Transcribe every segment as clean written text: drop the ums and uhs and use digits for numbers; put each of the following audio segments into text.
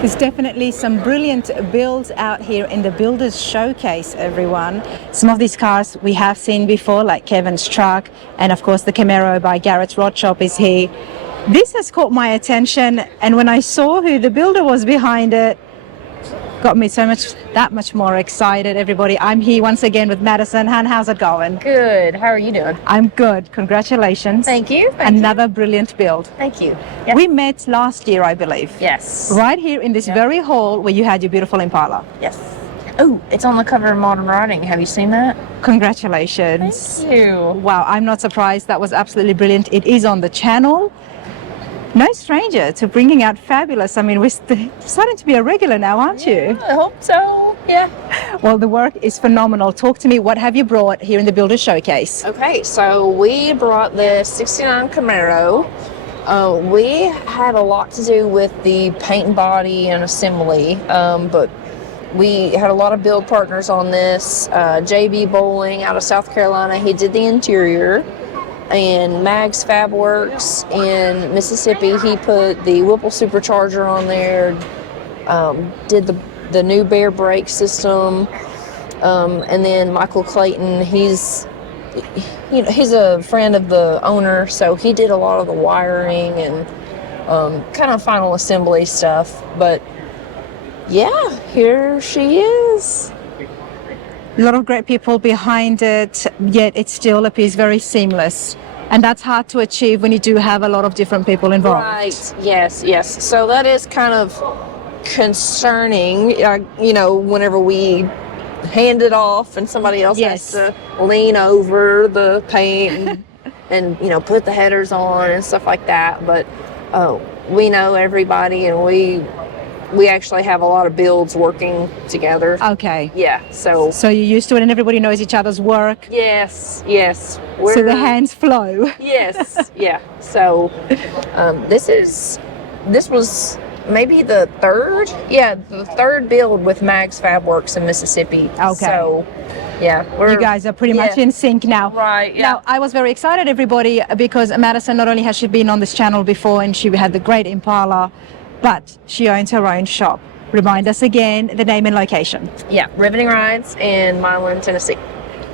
There's definitely some brilliant builds out here in the Builders Showcase, everyone. Some of these cars we have seen before, like Kevin's truck, and of course the Camaro by Garrett's Rod Shop is here. This has caught my attention, and when I saw who the builder was behind it, got me that much more excited, everybody. I'm here once again with Madison. Han, how's it going? Good. How are you doing? I'm good. Congratulations. Thank you. Another brilliant build. Thank you. Yes. We met last year, I believe. Yes. Right here in this very hall where you had your beautiful Impala. Yes. Oh, it's on the cover of Modern Riding. Have you seen that? Congratulations. Thank you. Wow, I'm not surprised. That was absolutely brilliant. It is on the channel. No stranger to bringing out fabulous. I mean, we're starting to be a regular now, aren't you? I hope so. Yeah. Well, the work is phenomenal. Talk to me. What have you brought here in the Builder Showcase? Okay, so we brought the 69 Camaro. We had a lot to do with the paint and body and assembly, but we had a lot of build partners on this. JB Bowling out of South Carolina, he did the interior. And Mag's Fab Works in Mississippi, he put the Whipple supercharger on there, did the new Bear brake system, and then Michael Clayton, he's a friend of the owner, so he did a lot of the wiring and kind of final assembly stuff. But yeah, here she is. A lot of great people behind it, yet it still appears very seamless. And that's hard to achieve when you do have a lot of different people involved. Right, yes. So that is kind of concerning, whenever we hand it off and somebody else has to lean over the paint and put the headers on and stuff like that. But we know everybody, and we actually have a lot of builds working together. Okay. Yeah, so you're used to it and everybody knows each other's work? Yes. So the hands flow? Yes, yeah. So this was maybe the third build with Mag's Fab Works in Mississippi. Okay. So, yeah. You guys are pretty much in sync now. Right, yeah. Now, I was very excited, everybody, because Madison, not only has she been on this channel before and she had the great Impala, but she owns her own shop. Remind us again the name and location. Yeah, Riveting Rides in Milan, Tennessee.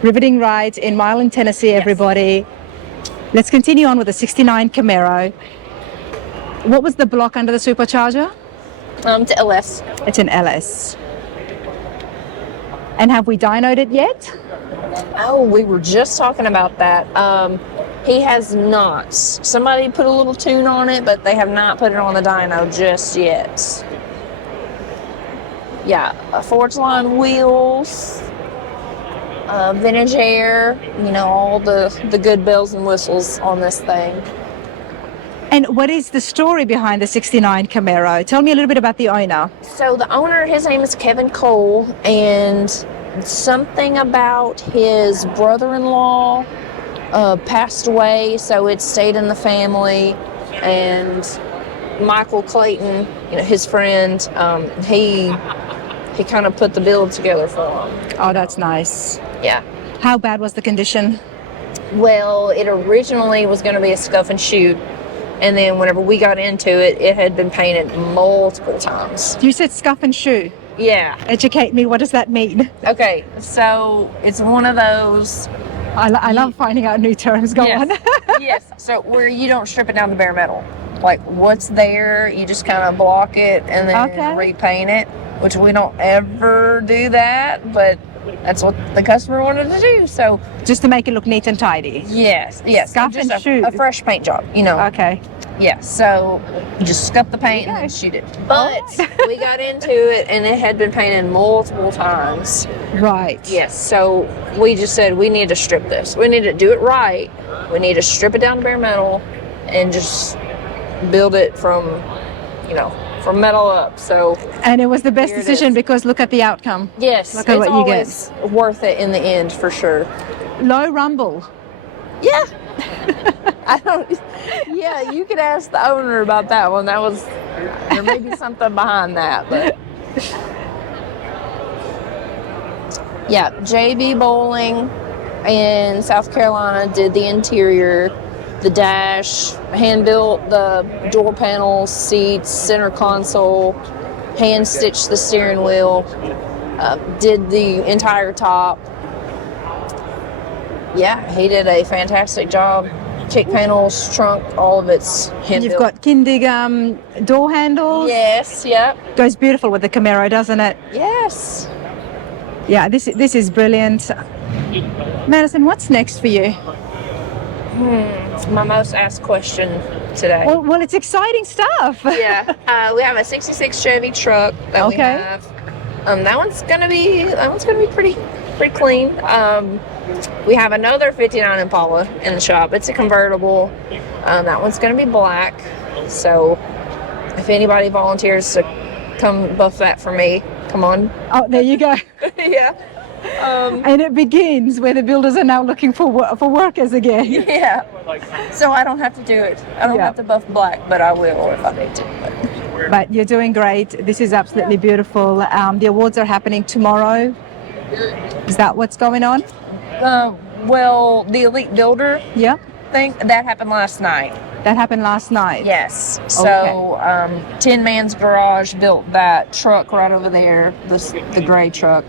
Riveting Rides in Milan, Tennessee, everybody. Let's continue on with the 69 Camaro. What was the block under the supercharger? It's LS. It's an LS. And have we dynoed it yet? Oh, we were just talking about that. He has not. Somebody put a little tune on it, but they have not put it on the dyno just yet. Yeah, Forge Line wheels, vintage air, all the good bells and whistles on this thing. And what is the story behind the 69 Camaro? Tell me a little bit about the owner. So the owner, his name is Kevin Cole, and something about his brother-in-law passed away, so it stayed in the family. And Michael Clayton, his friend, he kind of put the build together for him. Oh, that's nice. Yeah. How bad was the condition? Well, it originally was going to be a scuff and shoot, and then whenever we got into it, it had been painted multiple times. You said scuff and shoe. Yeah. Educate me. What does that mean? Okay, so it's one of those. I love finding out new terms. Go on. Yes. So where you don't strip it down to bare metal. Like what's there, you just kind of block it and then repaint it, which we don't ever do that, but that's what the customer wanted to do. So just to make it look neat and tidy. Yes. Scuff just and shoot. A fresh paint job, Okay. Yeah, so you just scuff the paint and shoot it. But we got into it and it had been painted multiple times. Right. Yes, so we just said we need to strip this. We need to do it right. We need to strip it down to bare metal and just build it from metal up. So and it was the best decision because look at the outcome. Yes, look at what you get. Worth it in the end for sure. Low rumble. Yeah. Yeah, you could ask the owner about that one. There may be something behind that, but yeah, JB Bowling in South Carolina did the interior, the dash, hand built the door panels, seats, center console, hand stitched the steering wheel, did the entire top. Yeah, he did a fantastic job. Kick panels, trunk, all of it's hand You've built. got Kindig door handles. Yes, yep, Goes beautiful with the Camaro, doesn't it? yes. Yeah, this is brilliant. Madison, what's next for you? My most asked question today. Well, it's exciting stuff. Yeah, we have a '66 Chevy truck that we Okay. have. That one's gonna be pretty clean. We have another '59 Impala in the shop. It's a convertible. That one's gonna be black. So if anybody volunteers to come buff that for me, come on. Oh, there you go. Yeah. And it begins where the builders are now looking for workers again. Yeah. So I don't have to do it. I don't Yeah. have to buff black, but I will if I need to. But you're doing great. This is absolutely beautiful. The awards are happening tomorrow. Is that what's going on? Well, the Elite Builder Yeah, thing, that happened last night. that happened last night. Yes. So, Tin Man's Garage built that truck right over there, the gray truck.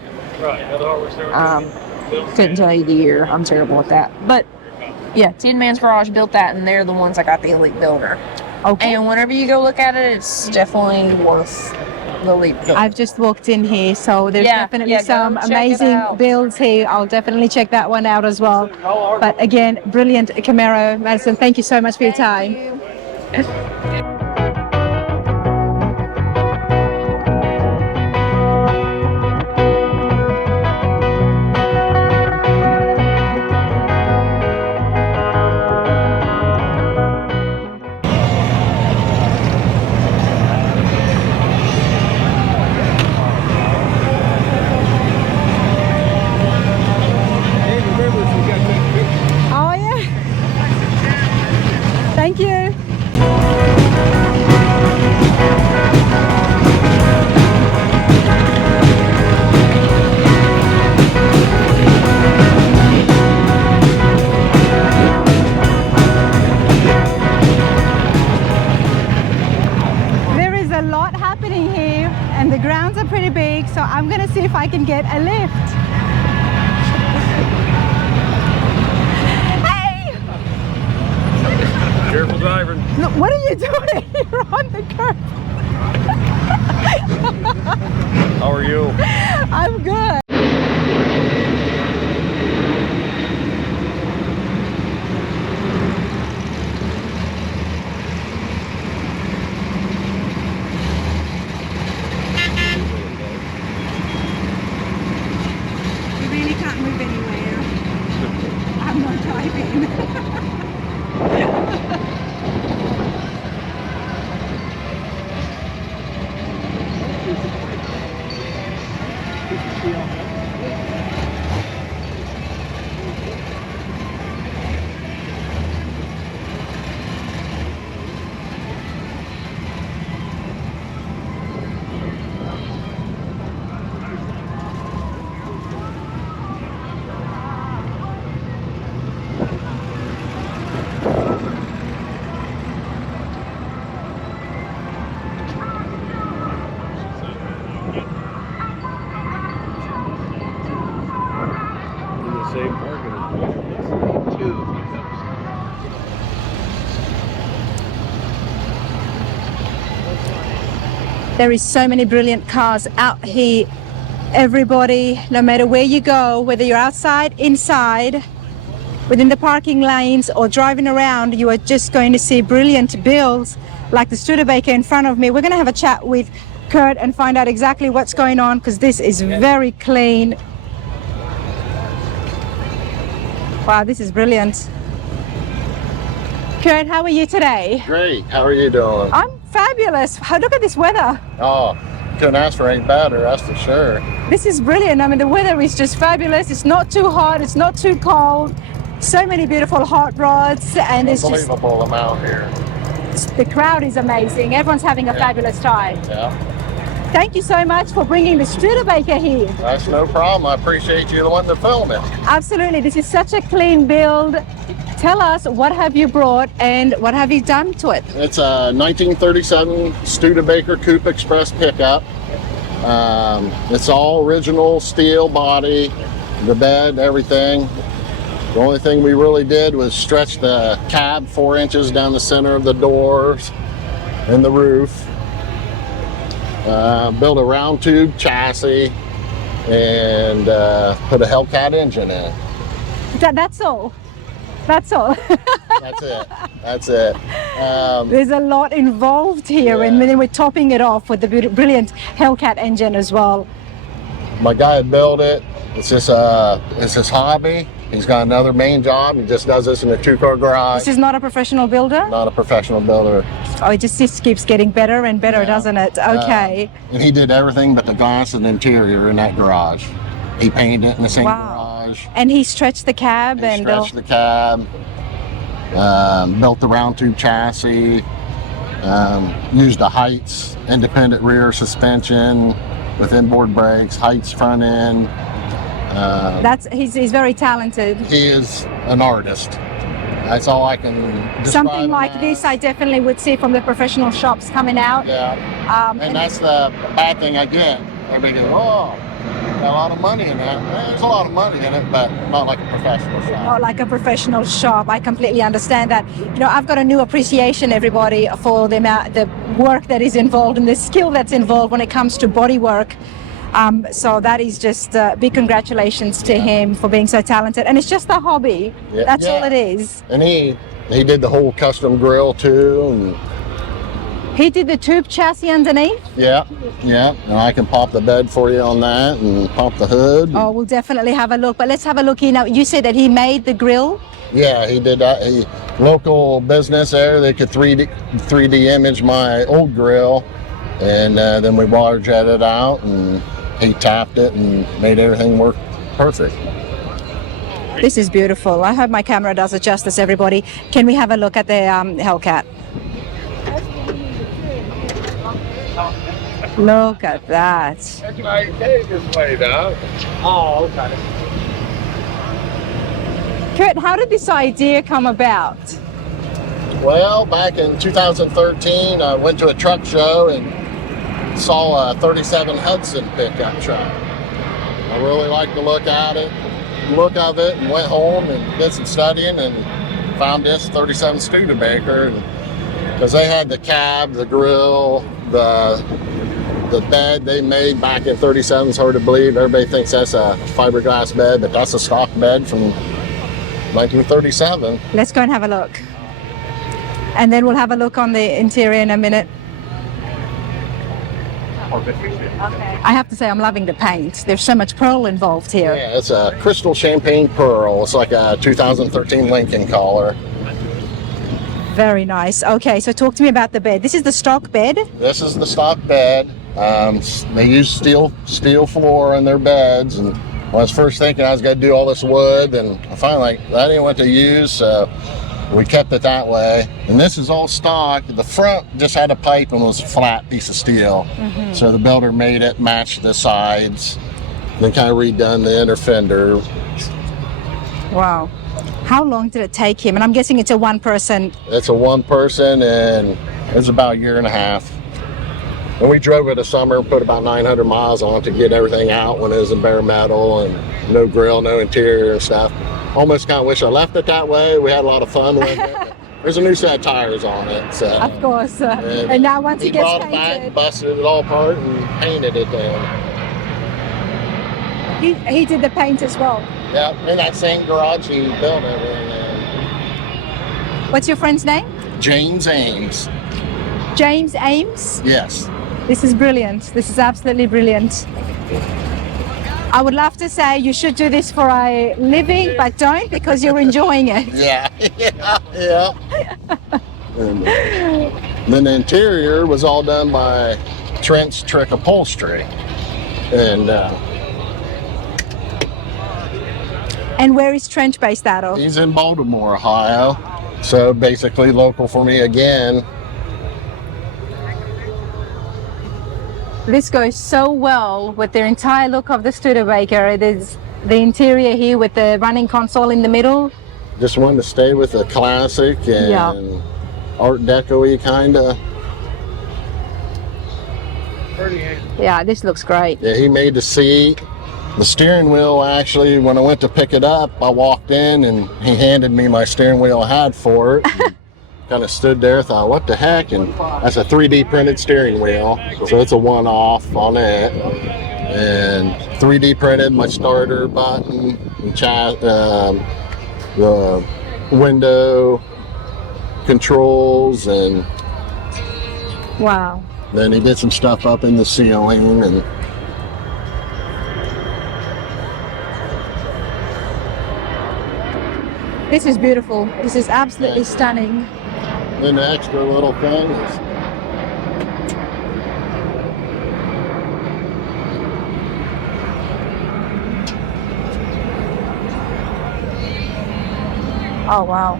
Couldn't tell you the year. I'm terrible at that. But, yeah, Tin Man's Garage built that, and they're the ones that got the Elite Builder. Okay. And whenever you go look at it, it's definitely worth the Elite Builder. I've just walked in here, so there's definitely go some check it amazing out. builds here. I'll definitely check that one out as well. But again, brilliant Camaro. Madison, thank you so much for your time. Thank you. Oh, yeah. Thank you. There is a lot happening here, and the grounds are pretty big, so I'm going to see if I can get a lift. Hey! Careful driving. Look, what are you doing? You're on the curb. How are you? I'm good. You really can't move anywhere. I'm not driving. In the same parking. Two pickups. There is so many brilliant cars out here. Everybody, no matter where you go, whether you're outside, inside, within the parking lanes or driving around, you are just going to see brilliant builds like the Studebaker in front of me. We're going to have a chat with Kurt and find out exactly what's going on, because this is very clean. Wow, this is brilliant. Kurt, how are you today? Great. How are you doing? I'm fabulous. Look at this weather. Oh, couldn't ask for any better, that's for sure. This is brilliant. I mean, the weather is just fabulous. It's not too hot. It's not too cold. So many beautiful hot rods, and it's just Unbelievable amount here. the crowd is amazing. Everyone's having a fabulous time. Yeah, Thank you so much for bringing the Studebaker here. that's no problem. I appreciate you the one to film it. Absolutely. This is such a clean build. tell us, what have you brought and what have you done to it? It's a 1937 Studebaker Coupe Express pickup. It's all original steel body, the bed, everything. The only thing we really did was stretch the cab 4 inches down the center of the doors and the roof. Built a round tube chassis and put a Hellcat engine in. That's all. That's all. That's it. There's a lot involved here, Yeah. and then we're topping it off with the brilliant Hellcat engine as well. My guy had built it. It's just it's his hobby. He's got another main job. He just does this in a 2-car garage. This is not a professional builder? Not a professional builder. Oh, it just keeps getting better and better, Yeah. doesn't it? Okay. And he did everything but the glass and interior in that garage. He painted it in the same Wow. garage. And he stretched the cab He and stretched the cab. Built the round tube chassis. Used the Heights independent rear suspension with inboard brakes. Heights front end. he's very talented. He is an artist. That's all I can describe Something him like as. this I definitely would see from the professional shops coming out. Yeah. And that's the bad thing I get. Everybody goes, oh, got a lot of money in that. There's a lot of money in it, but not like a professional shop. Not like a professional shop. I completely understand that. You know, I've got a new appreciation, everybody, for the work that is involved and the skill that's involved when it comes to body work. So that is just big congratulations to him for being so talented. And it's just a hobby. Yeah. That's all Yeah. it is. And he did the whole custom grill too. And He did the tube chassis underneath. yeah. And I can pop the bed for you on that and pop the hood. Oh, we'll definitely have a look. But let's have a look here now. You said that he made the grill. Yeah, he did that. Local business there, they could 3D image my old grill. And then we water jetted out and he tapped it and made everything work perfect. This is beautiful. I hope my camera does it justice, everybody. Can we have a look at the Hellcat? Look at that. That's my cake is laid out. Oh, okay. Kurt, how did this idea come about? Well, back in 2013, I went to a truck show and saw a 37 Hudson pickup truck. I really liked the look of it, and went home and did some studying and found this 37 Studebaker. Because they had the cab, the grill, the bed they made back in 37. It's hard to believe. Everybody thinks that's a fiberglass bed, but that's a stock bed from 1937. Let's go and have a look. And then we'll have a look on the interior in a minute. I have to say I'm loving the paint. There's so much pearl involved here. Yeah, it's a crystal champagne pearl. It's like a 2013 Lincoln collar. Very nice. Okay, so talk to me about the bed. This is the stock bed. This is the stock bed. They use steel floor in their beds, and I was first thinking I was going to do all this wood, and I finally that ain't what to use, so we kept it that way. And this is all stock. The front just had a pipe and was a flat piece of steel. So the builder made it match the sides, then kind of redone the inner fender. Wow. How long did it take him? And I'm guessing it's a one-person. It's a one person, and it was about a year and a half. And we drove it a summer, put about 900 miles on it to get everything out when it was in bare metal and no grill, no interior and stuff. Almost kind of wish I left it that way. We had a lot of fun with it. There's a new set of tires on it. So. Of course. And now once he it gets brought it painted. back, busted it all apart, and painted it down. He did the paint as well. Yeah, in that same garage he built everything in. What's your friend's name? James Ames. James Ames. Yes. This is brilliant. This is absolutely brilliant. I would love to say you should do this for a living, but don't because you're enjoying it. Yeah. Yeah. And then the interior was all done by Trent's Trick Upholstery. And where is Trent based out of? He's in Baltimore, Ohio. So basically local for me again. This goes so well with the entire look of the Studebaker. It is the interior here with the running console in the middle. just wanted to stay with a classic and Yeah. Art Deco-y kind of. Yeah, this looks great. Yeah, he made the seat. The steering wheel, actually, when I went to pick it up, I walked in and he handed me my steering wheel I had for it. Kind of stood there, thought, what the heck? And that's a 3D printed steering wheel, so it's a one-off on it. And 3D printed my starter button, and the window controls, and Wow. then he did some stuff up in the ceiling. And This is beautiful. This is absolutely stunning. then the extra little thing is Oh, wow.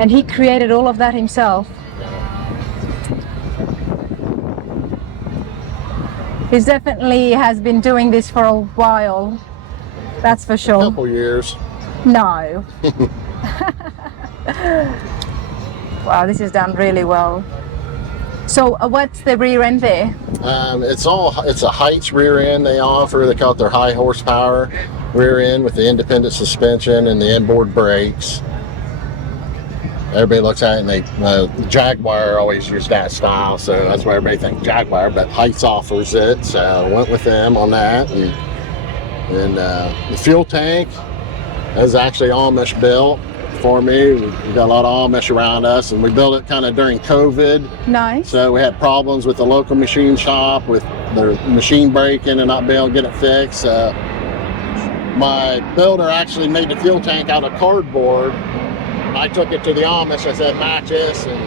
And he created all of that himself. He definitely has been doing this for a while. That's for a sure. couple years. No. Wow, this is done really well. So what's the rear end there? It's a Heights rear end they offer. They call it their high horsepower rear end with the independent suspension and the inboard brakes. Everybody looks at it and they Jaguar always used that style, so that's why everybody thinks Jaguar. But Heights offers it, so I went with them on that. And the fuel tank is actually Amish built for me. We got a lot of Amish around us, and we built it kind of during COVID. Nice. So we had problems with the local machine shop with their machine breaking and not being able to get it fixed. My builder actually made the fuel tank out of cardboard. I took it to the Amish. I said, match this, and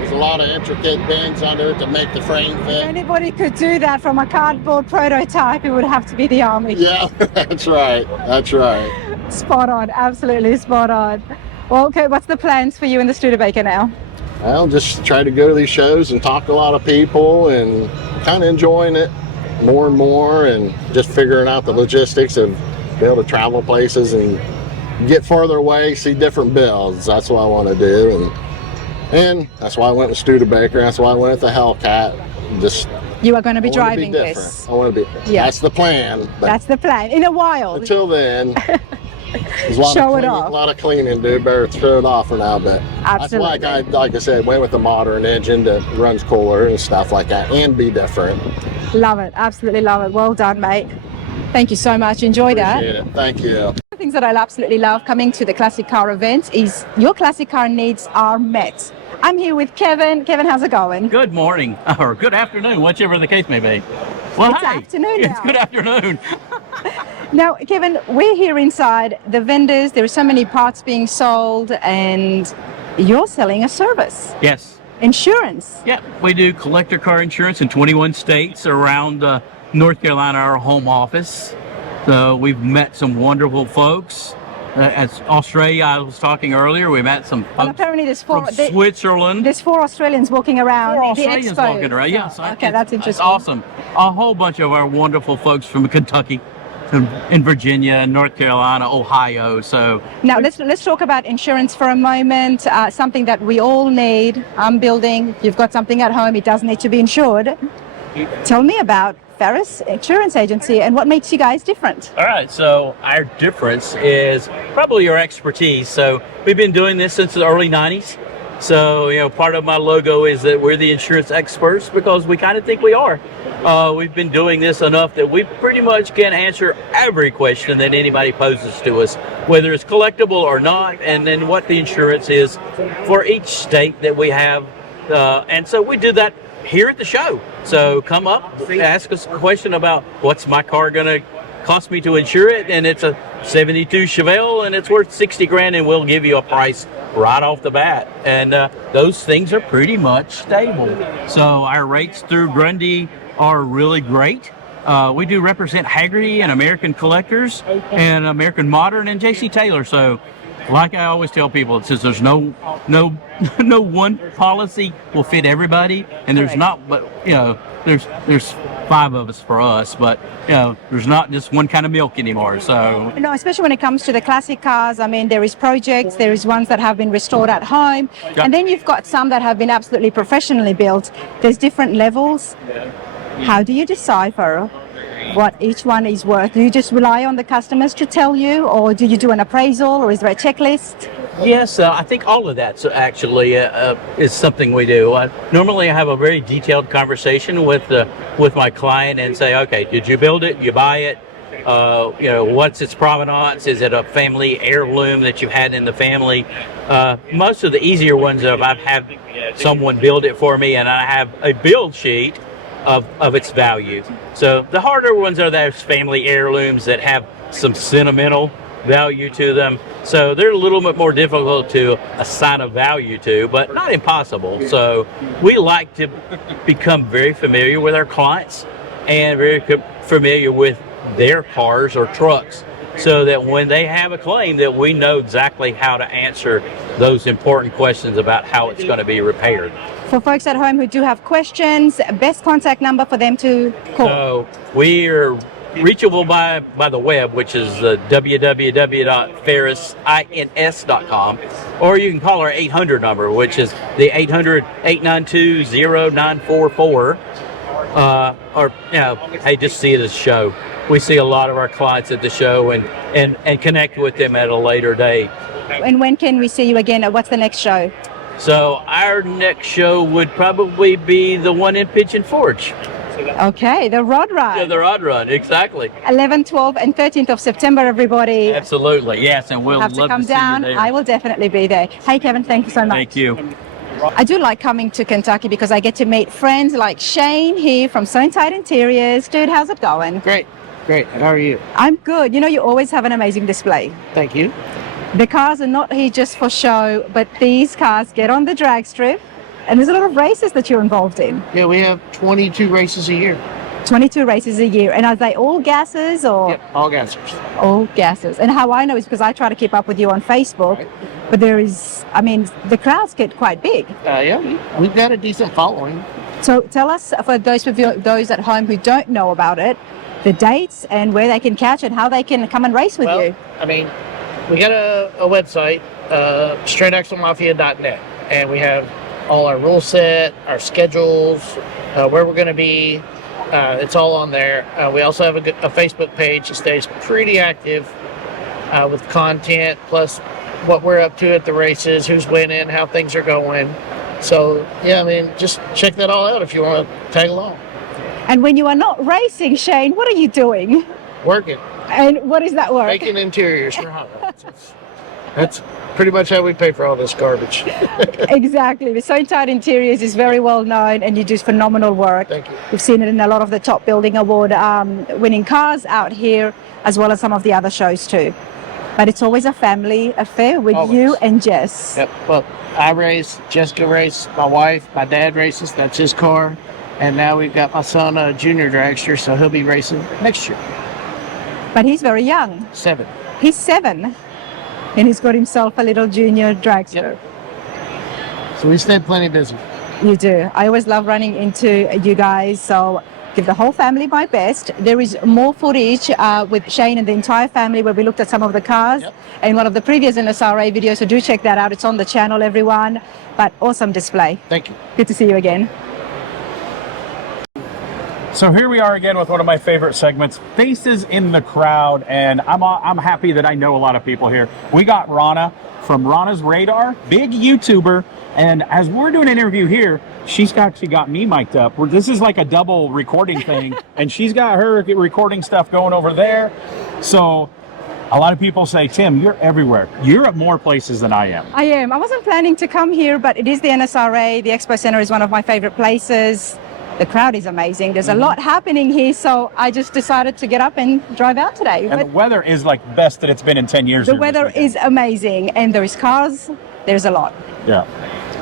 there's a lot of intricate bends under it to make the frame If fit. anybody could do that from a cardboard prototype, it would have to be the Army. Yeah, that's right. That's right. Spot on, absolutely spot on. Well, okay, what's the plans for you in the Studebaker now? I'll just try to go to these shows and talk to a lot of people and kind of enjoying it more and more, and just figuring out the logistics of being able to travel places and get farther away, see different builds. That's what I want to do, and that's why I went with Studebaker. That's why I went with the Hellcat. Just You are going to be I wanna driving different. this. I want to be. Yeah. That's the plan. But That's the plan. In a while. until then, there's a lot Show of it cleaning, off. a lot of cleaning, dude. Better throw it off for now. But Absolutely. that's why like I said, went with the modern engine that runs cooler and stuff like that, and be different. Love it. Absolutely love it. Well done, mate. Thank you so much. Enjoy that. Appreciate it. Thank you. One of the things that I absolutely love coming to the classic car event is your classic car needs are met. I'm here with Kevin. Kevin, how's it going? Good morning, or good afternoon, whichever the case may be. Well, It's hey, afternoon it's now. good afternoon. Now, Kevin, we're here inside the vendors. There are so many parts being sold, and you're selling a service, Yes, insurance. yeah, we do collector car insurance in 21 states around North Carolina, our home office. So we've met some wonderful folks. As Australia, I was talking earlier, we met some Well, folks apparently there's from Switzerland. there's 4 Australians walking around. Four the Australians expo. walking around. Yes, Okay, that's interesting. It's awesome. A whole bunch of our wonderful folks from Kentucky, in Virginia, North Carolina, Ohio. So Now let's talk about insurance for a moment. Something that we all need. I'm building. You've got something at home. It does need to be insured. Tell me about Ferris Insurance Agency and what makes you guys different. all right, so our difference is probably our expertise. So we've been doing this since the early 90s. So, part of my logo is that we're the insurance experts because we kind of think we are. We've been doing this enough that we pretty much can answer every question that anybody poses to us, whether it's collectible or not, and then what the insurance is for each state that we have. And so we do that here at the show. So come up, ask us a question about what's my car going to cost me to insure it, and it's a 72 Chevelle and it's worth 60 grand, and we'll give you a price right off the bat. And those things are pretty much stable. So our rates through Grundy are really great. We do represent Haggerty and American Collectors and American Modern and JC Taylor. So like I always tell people, it says there's no one policy will fit everybody, and there's Correct. not, but there's 5 of us for us, but there's not just one kind of milk anymore. So No, especially when it comes to the classic cars. I mean, there is projects, there is ones that have been restored at home, Yeah. and then you've got some that have been absolutely professionally built. There's different levels. How do you decipher what each one is worth? Do you just rely on the customers to tell you, or do you do an appraisal, or is there a checklist? yes, I think all of that actually is something we do. Normally, I have a very detailed conversation with my client and say, okay, did you build it? You buy it? What's its provenance? Is it a family heirloom that you've had in the family? Most of the easier ones I've had someone build it for me, and I have a build sheet of its value. So the harder ones are those family heirlooms that have some sentimental value to them. So they're a little bit more difficult to assign a value to, but not impossible. So we like to become very familiar with our clients and very familiar with their cars or trucks, so that when they have a claim that we know exactly how to answer those important questions about how it's going to be repaired. For folks at home who do have questions, best contact number for them to call. So we are reachable by the web, which is www.ferrisins.com, or you can call our 800 number, which is the 800-892-0944. Or hey, just see it as a show. We see a lot of our clients at the show and connect with them at a later date. And when can we see you again? What's the next show? So our next show would probably be the one in Pigeon Forge. Okay, the Rod Yeah, Ride. the Rod Run, exactly. 11th, 12th, and 13th of September, everybody. Absolutely, yes, and we'll Have to love come to see down. you there. I will definitely be there. Hey, Kevin, thank you so much. Thank you. I do like coming to Kentucky because I get to meet friends like Shane here from Sewn Tight Interiors. Dude, how's it going? Great. How are you? I'm good. You know, you always have an amazing display. Thank you. The cars are not here just for show, but these cars get on the drag strip, and there's a lot of races that you're involved in. Yeah, we have 22 races a year. 22 races a year. And are they all gases or? Yep, all gassers. All gases. And how I know is because I try to keep up with you on Facebook, but there is, I mean, the crowds get quite big. Yeah, we've got a decent following. So tell us, for those at home who don't know about it, the dates and where they can catch it, how they can come and race with you. I mean, we got a website, straightaxlemafia.net, and we have all our rule set, our schedules, where we're going to be. It's all on there. We also have a Facebook page that stays pretty active with content, plus what we're up to at the races, who's winning, how things are going. So, yeah, I mean, just check that all out if you want to tag along. And when you are not racing, Shane, what are you doing? Working. And what is that work? Making interiors for hot rods. That's pretty much how we pay for all this garbage. Exactly. The Sewn Tight Interiors is very well known, and you do phenomenal work. Thank you. We've seen it in a lot of the top building award winning cars out here, as well as some of the other shows too. But it's always a family affair with Always. you and Jess. Yep. Well, I race, Jessica races, my wife, my dad races, that's his car. And now we've got my son, a junior dragster, so he'll be racing next year. But he's very young. 7. He's 7. And he's got himself a little junior dragster. Yep. So we stayed plenty busy. You do. I always love running into you guys, so give the whole family my best. There is more footage with Shane and the entire family where we looked at some of the cars in one of the previous NSRA videos, so do check that out. It's on the channel, everyone. But awesome display. Thank you. Good to see you again. So here we are again with one of my favorite segments, Faces in the Crowd, and I'm happy that I know a lot of people here. We got Rana from Rana's Radar, big YouTuber, and as we're doing an interview here, she's actually got me mic'd up. This is like a double recording thing, and she's got her recording stuff going over there. So a lot of people say, Tim, you're everywhere. You're at more places than I am. I am. I wasn't planning to come here, but it is the NSRA. The Expo Centre is one of my favorite places. The crowd is amazing. There's a lot happening here, so I just decided to get up and drive out today. And the weather is like best that it's been in 10 years. The weather is amazing, and there is cars. There's a lot. Yeah.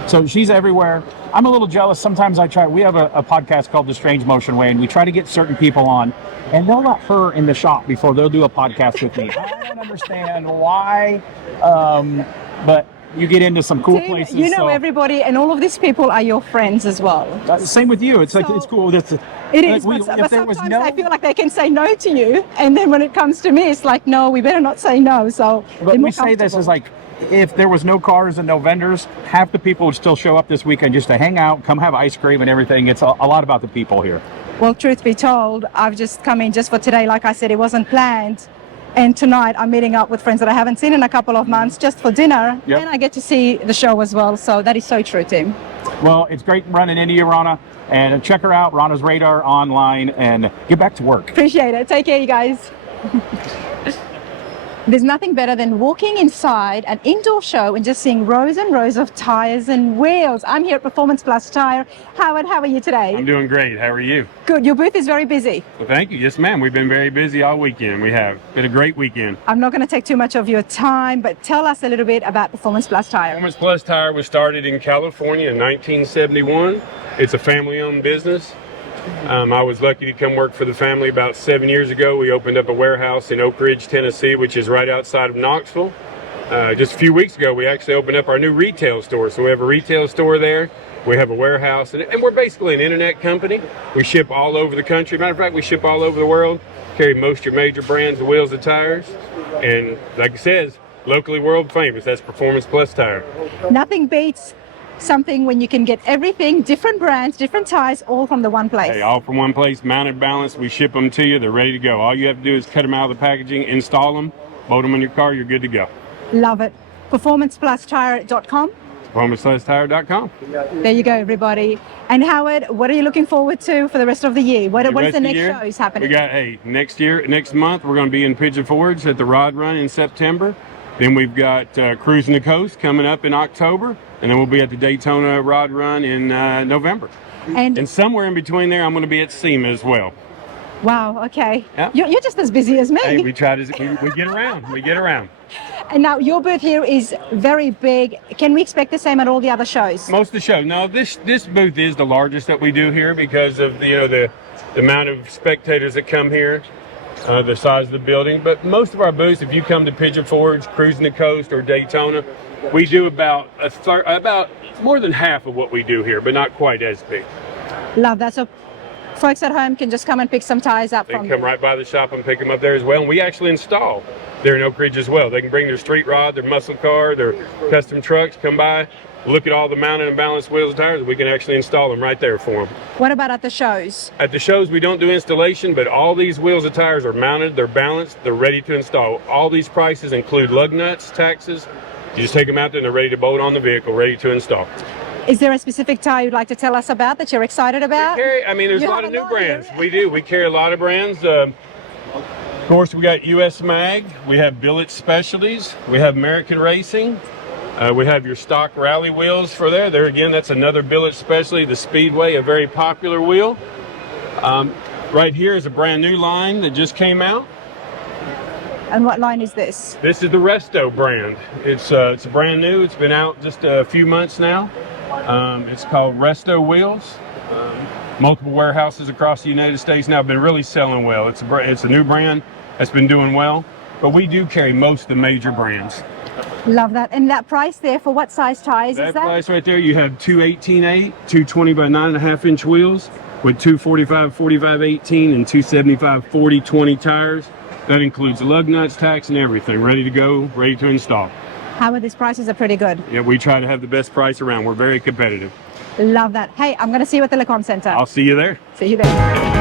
So she's everywhere. I'm a little jealous. Sometimes I try. We have a podcast called The Strange Motion Way, and we try to get certain people on, and they'll let her in the shop before they'll do a podcast with me. I don't understand why, but you get into some cool Tim, places. you know so. everybody, and all of these people are your friends as well. Same with you. It's like So- it's cool. It's, It is, like but sometimes I feel like they can say no to you, and then when it comes to me, it's like, no, we better not say no. So But they're more we say this comfortable. is like, if there was no cars and no vendors, half the people would still show up this weekend just to hang out, come have ice cream and everything. It's a lot about the people here. Well, truth be told, I've just come in just for today. Like I said, it wasn't planned. And tonight I'm meeting up with friends that I haven't seen in a couple of months just for dinner. Yep. And I get to see the show as well. So that is so true, Tim. Well, it's great running into you, Rana. And check her out, Rana's Radar online, and get back to work. Appreciate it. Take care, you guys. There's nothing better than walking inside an indoor show and just seeing rows and rows of tires and wheels. I'm here at Performance Plus Tire. Howard, how are you today? I'm doing great. How are you? Good. Your booth is very busy. Well, thank you. Yes, ma'am. We've been very busy all weekend. We have been a great weekend. I'm not going to take too much of your time, but tell us a little bit about Performance Plus Tire. Performance Plus Tire was started in California in 1971. It's a family-owned business. I was lucky to come work for the family about 7 years ago. We opened up a warehouse in Oak Ridge, Tennessee, which is right outside of Knoxville. Just a few weeks ago, we actually opened up our new retail store. So we have a retail store there. We have a warehouse, and we're basically an internet company. We ship all over the country. Matter of fact, we ship all over the world, carry most of your major brands of wheels and tires. And like it says, locally world famous. That's Performance Plus Tire. Nothing beats something when you can get everything, different brands, different tires, all from the one place. Hey, all from one place, mounted, balanced. We ship them to you. They're ready to go. All you have to do is cut them out of the packaging, install them, load them in your car. You're good to go. Love it. PerformancePlusTire.com. PerformancePlusTire.com. There you go, everybody. And Howard, what are you looking forward to for the rest of the year? What is rest the of next year, shows happening? We got, next month, we're going to be in Pigeon Forge at the Rod Run in September. Then we've got Cruising the Coast coming up in October. And then we'll be at the Daytona Rod Run in November. And somewhere in between there, I'm going to be at SEMA as well. Wow, okay. Yeah. You're just as busy as me. Hey, we try to, we get around. We get around. And now your booth here is very big. Can we expect the same at all the other shows? Most of the show. No, this booth is the largest that we do here because of the amount of spectators that come here, the size of the building. But most of our booths, if you come to Pigeon Forge, Cruising the Coast, or Daytona, we do about more than half of what we do here, but not quite as big. Love that. So folks at home can just come and pick some tires up They from can come there. right by the shop and pick them up there as well. And we actually install there in Oak Ridge as well. They can bring their street rod, their muscle car, their custom trucks, come by, look at all the mounted and balanced wheels and tires. We can actually install them right there for them. What about at the shows? At the shows, we don't do installation, but all these wheels and tires are mounted, they're balanced, they're ready to install. All these prices include lug nuts, taxes. You just take them out there and they're ready to bolt on the vehicle, ready to install. Is there a specific tire you'd like to tell us about that you're excited about? There's You a lot have of a new lot brands. here. We do. We carry a lot of brands. Of course, we got US Mag. We have Billet Specialties. We have American Racing. We have your stock rally wheels for there. There again, that's another Billet Specialty. The Speedway, a very popular wheel. Right here is a brand new line that just came out. And what line is this? This is the Resto brand. It's brand new. It's been out just a few months now. It's called Resto Wheels. Multiple warehouses across the United States now have been really selling well. It's a new brand that's been doing well, but we do carry most of the major brands. Love that. And that price there for what size tires That is that? price right there, you have two 18.8, two 20 by 9.5 inch wheels with two 45/45/18 and two 75/40/20 tires. That includes lug nuts, tacks, and everything. Ready to go, ready to install. Howard, these prices are pretty good. Yeah, we try to have the best price around. We're very competitive. Love that. Hey, I'm going to see you at the Lacombe Centre. I'll see you there. See you there.